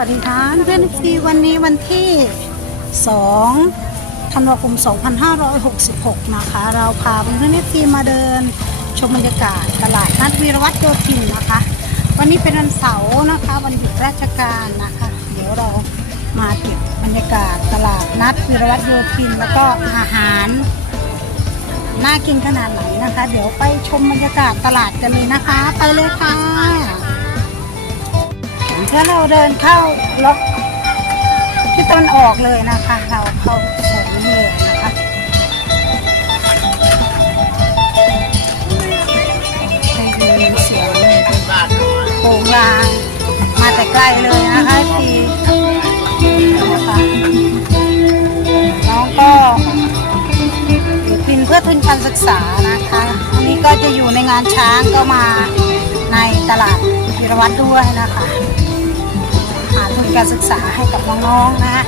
สวัสดีค่ะเพื่อนซีวันนี้วันที่ 2 ธันวาคม 2566 นะคะ เราพาเพื่อนซีมาเดินชมบรรยากาศตลาดนัดวีรวัตรโยธินนะคะ วันนี้เป็นวันเสาร์นะคะวันหยุดราชการนะคะ เดี๋ยวเรามาเก็บบรรยากาศตลาดนัดวีรวัตรโยธินแล้วก็อาหารน่ากินขนาดไหนนะคะ เดี๋ยวไปชมบรรยากาศตลาดกันเลยนะคะ ไปเลยค่ะ แล้วเราเดินเข้าล็อกที่ต้นออกเลยนะคะ เราเข้าโซนเลยนะคะได้ยินเสียงโป่งลางมาแต่ไกลเลยนะคะทีนะคะน้องก็อยู่พินเพื่อทุนการศึกษานะคะอันนี้ก็จะอยู่ในงานช้างก็มาในตลาดพิรวัตรด้วยนะคะ การศึกษาให้กับน้องๆนะฮะ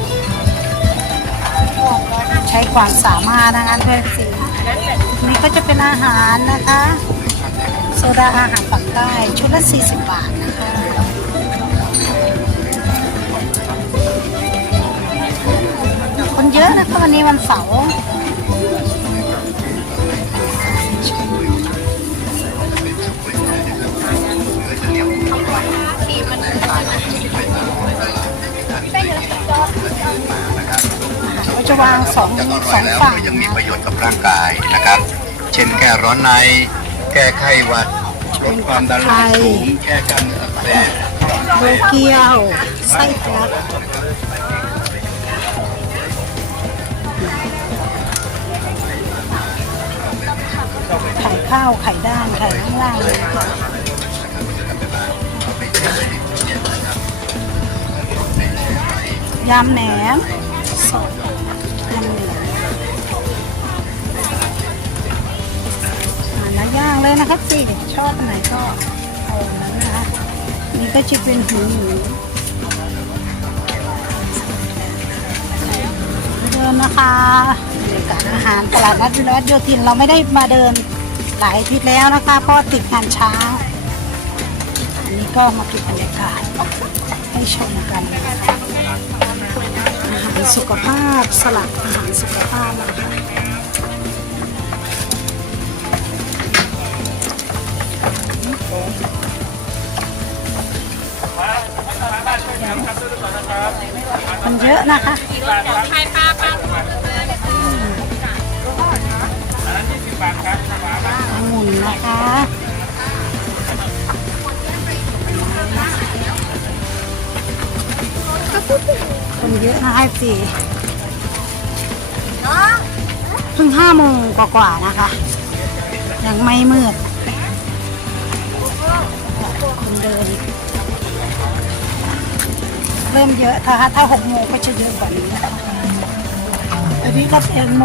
ใช้ความสามารถนะคะเพื่อนสินี่ก็จะเป็นอาหารนะคะ โซดาอาหารปักใต้ชุดละ 40 บาทนะคะคนเยอะนะคะวันนี้วันเสาร์ วางสองจากอสร่ออยงแล้วฝั่งก็ยังมีนะประโยชน์กับร่างกายนะครับ เช่นแก้ร้อนใน แก้ไข้หวัดลดความดันโลหิตสูงแก้กล้ามเนื้ออักเสบโตเกียวไส้ทะลักไข่ข้าวไข่ด้านไข่ข้างล่างเลยยำแหนม ย่างเลยนะครับสิชอบอันไหนก็เอาอันนั้นนะคะนี่ก็จะเป็นหูหมูเดินนะคะบรรยากาศอาหารตลาดนัดวิรวัฒน์โยธินเราไม่ได้มาเดินหลายอาทิตย์แล้วนะคะเพราะติดงานเช้า อันนี้ก็มาเก็บบรรยากาศให้ชมกันอาหารสุขภาพสลัดอาหารสุขภาพ ยอะนะคะมันเยอะนะคะองุ่นนะคะคนเยอะนะคะสี่เพิ่งห้าโมงกว่าๆนะคะ ยังไม่มืดคนเดิน เริ่มเยอะนะคะถ้าหกโมงก็จะเยอะกว่านี้นะคะอันนี้ก็เป็นโม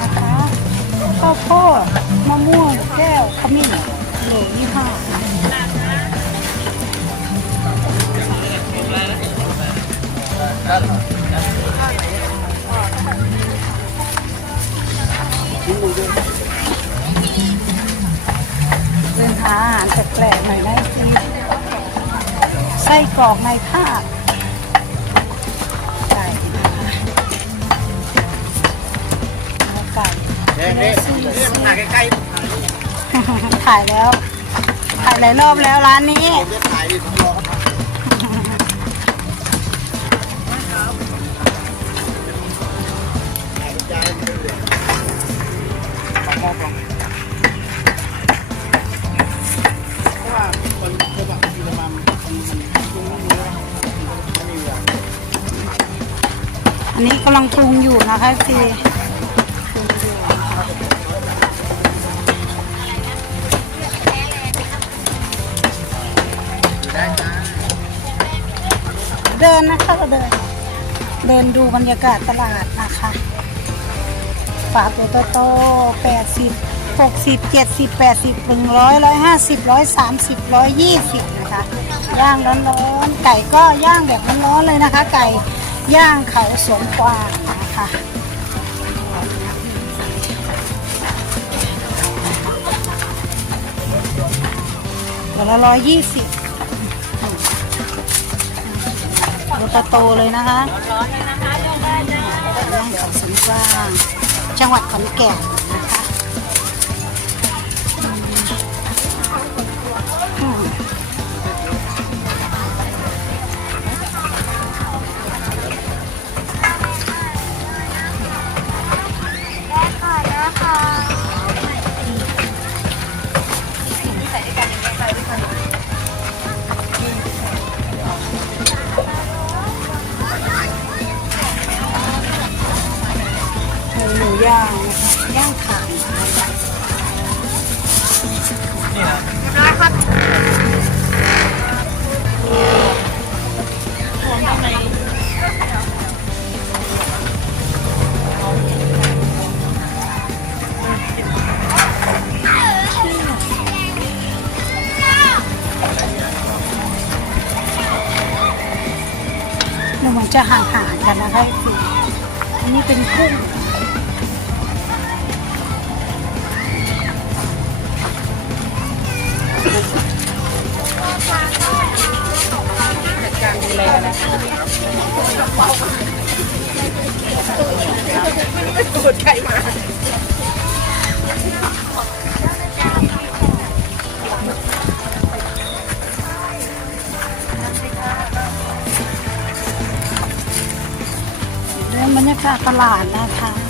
นะคะข้าวโพดมะม่วงแก้วขมิ้นโหลยี่ห้าเป็นหาอาหารแปลกๆหน่อยนะสิไส้กรอกในผ้าไถ่ายแล้ว ถ่ายหลายรอบแล้วร้านนี้ๆจะถ่ายดิผมรอครับเพราะว่าคนคนแบบอยู่ประมาณมันมันช่วงนี้เลยไม่มีเวลาอันนี้กำลังปรุงอยู่นะคะสิ เดินนะคะก็เดิน เดินดูบรรยากาศตลาดนะคะฝาตัวโตๆแปดสิบหกสิบเจ็ดสิบแปดสิบหนึ่งร้อยร้อยห้าสิบร้อยสามสิบร้อยยี่สิบนะคะ ย่างร้อนๆ ไก่ก็ย่างแบบร้อนๆเลยนะคะ ไก่ย่างเขาสวนกวางนะคะตัวละร้อยยี่สิบ โตๆเลยนะคะย่างเขาสันกลางจังหวัดขอนแก่นนะคะ หมูหมูย่างนะคะย่างถ่านดูเหมือนจะห่างๆกันนะคะคืออันนี้เป็นกุ้ง เรื่องบรรยากาศตลาดนะคะ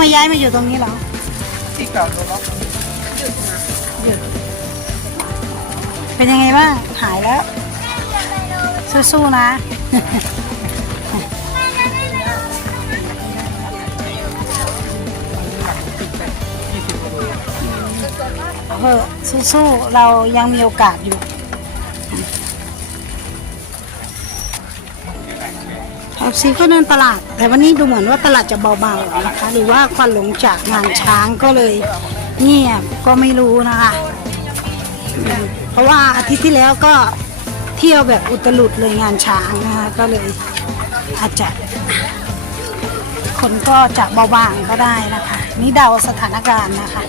ทำไมย้ายมาอยู่ตรงนี้เหรอที่เก่าตัวล็อกหยุดเป็นยังไงบ้างหายแล้ว สู้ๆนะ เออสู้ๆเรายังมีโอกาสอยู่ แถบซีก็เดินตลาด แต่วันนี้ดูเหมือนว่าตลาดจะเบาๆนะคะ หรือว่าควันหลงจากงานช้างก็เลยเงียบก็ไม่รู้นะคะ เพราะว่าอาทิตย์ที่แล้วก็เที่ยวแบบอุตลุดเลยงานช้างนะคะ ก็เลยอาจจะ คนก็จะเบาบางก็ได้นะคะ นี่เดาสถานการณ์นะคะ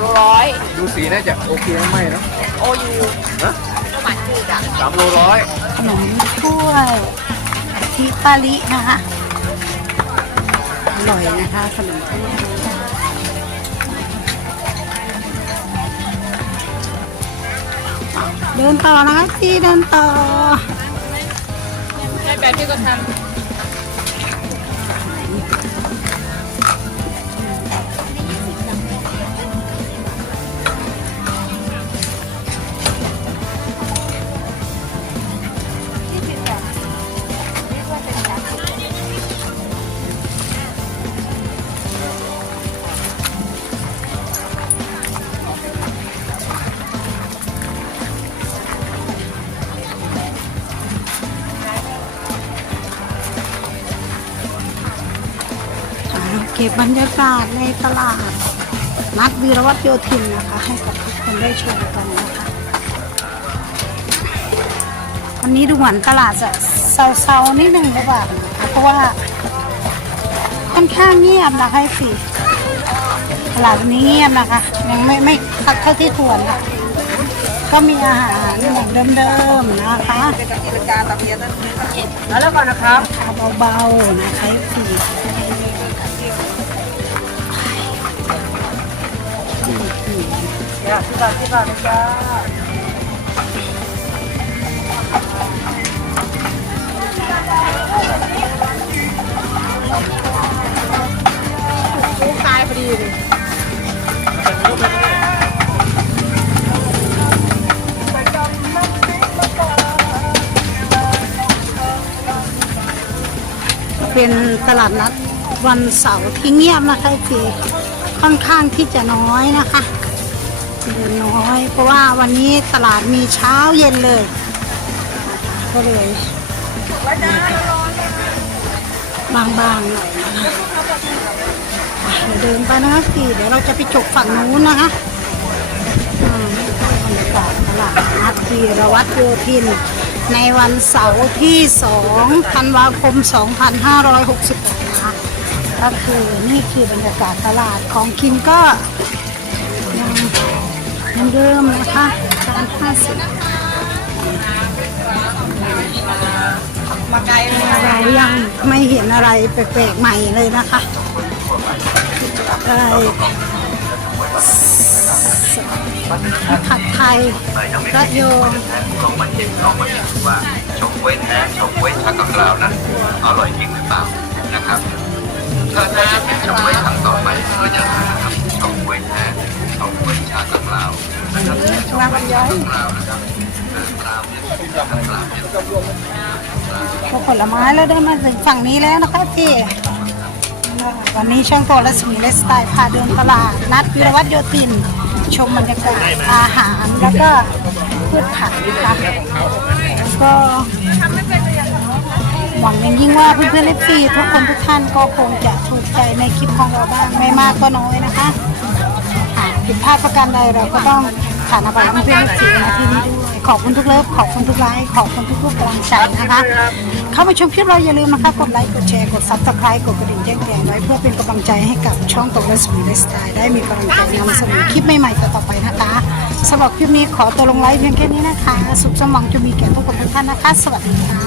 สามร้อยดูสีน่าจะโอเคนะไม่เนาะโอยูหวานจืดอะสามโลร้อยขนมถ้วยทิปาลินะคะอร่อยนะคะขนมถ้วยเดินต่อนะคะที่เดินต่อใช่แบบที่ก็ทอ่ ก็บบรรยากาศในตลาด นัดวีรวัตรโยธินนะคะ ให้กับทุกคนได้ชมกันนะคะวันนี้ดูเหมือนตลาดจะเซาๆนิดนึงหรือเปล่าเพราะว่าค่อนข้างเงียบนะคะสิตลาดวันนี้เงียบนะคะ ยังไม่ไม่คักเท่าที่ควรนะคะก็มีอาหารอย่างเดิมๆนะคะำแล้วแล้วก่อนนะครับเบาๆนะคะ สิที่บาทที่บาทจ้ตายพอดีเลยเป็นตลาดนัดวันเสาร์ที่เงียบนะคะสิค่อนข้างที่จะน้อยนะคะ เดินน้อย เพราะว่าวันนี้ตลาดมีเช้าเย็นเลย ก็เลยบางๆหน่อยนะคะอะเดี๋ยวเดินไปนะคะพี่เดี๋ยวเราจะไปจบฝั่งนู้นนะคะบรรยากาศตลาดนัดทีรวัตโยธิน ในวันเสาร์ที่2ธันวาคม 2566นะคะก็คือนี่คือบรรยากาศตลาดของกินก็ อนเดิมนะคะการห้าสิบมาไกลเลยเรยังไม่เห็นอะไรแปลกๆใหม่เลยนะคะได้ผัดไทยระโยงลองมาชิมลองมาชิมว่าชมกล้วยแท้ชมกล้วยชากังลานั้นอร่อยจริงหรือเปล่านะครับถ้าถ้าจะเป็นชมกล้วยครั้งต่อไปก็จะรู้นะครับชมกล้วยแท้ มกล้วยชากังลานะครับชมกล้วยากังานะครับเออกลาวเนี่ยพวกผลไม้แล้วได้มาถึงฝั่งนี้แล้วนะคะพี่วันนี้ช่างตัวรัศมีเลสไตล์พาเดินตลาดนัดวิรวัตโยธิน ชมบรรยากาศอาหารแล้วก็พืชผักนะคะก็หวังอย่างยิ่งว่าเพื่อนๆเอฟซีทุกคนทุกท่านก็คงจะถูกใจในคลิปของเราบ้างไม่มากก็น้อยนะคะ ผิดพลาดประการใดเราก็ต้องขานอภัยเพื่อนๆที่มาที่นี่ด้วยขอบคุณทุกเลิฟขอบคุณทุกไลค์ขอบคุณทุกๆกำลังใจนะคะ เข้ามาชมคลิปเราอย่าลืมนะคะกดไลค์กดแชร์กดซับสไครต์กดกระดิ่งแจ้งเตือนไว้เพื่อเป็นกำลังใจให้กับช่องตกและสมีเลสไตล์ได้มีกำลังใจนำเสนอคลิปใหม่ๆต่อๆไปนะคะสำหรับคลิปนี้ขอตัวลงไลค์เพียงแค่นี้นะคะ สุขสมหวังจะมีแก่ทุกคนทุกท่านนะคะ สวัสดีค่ะ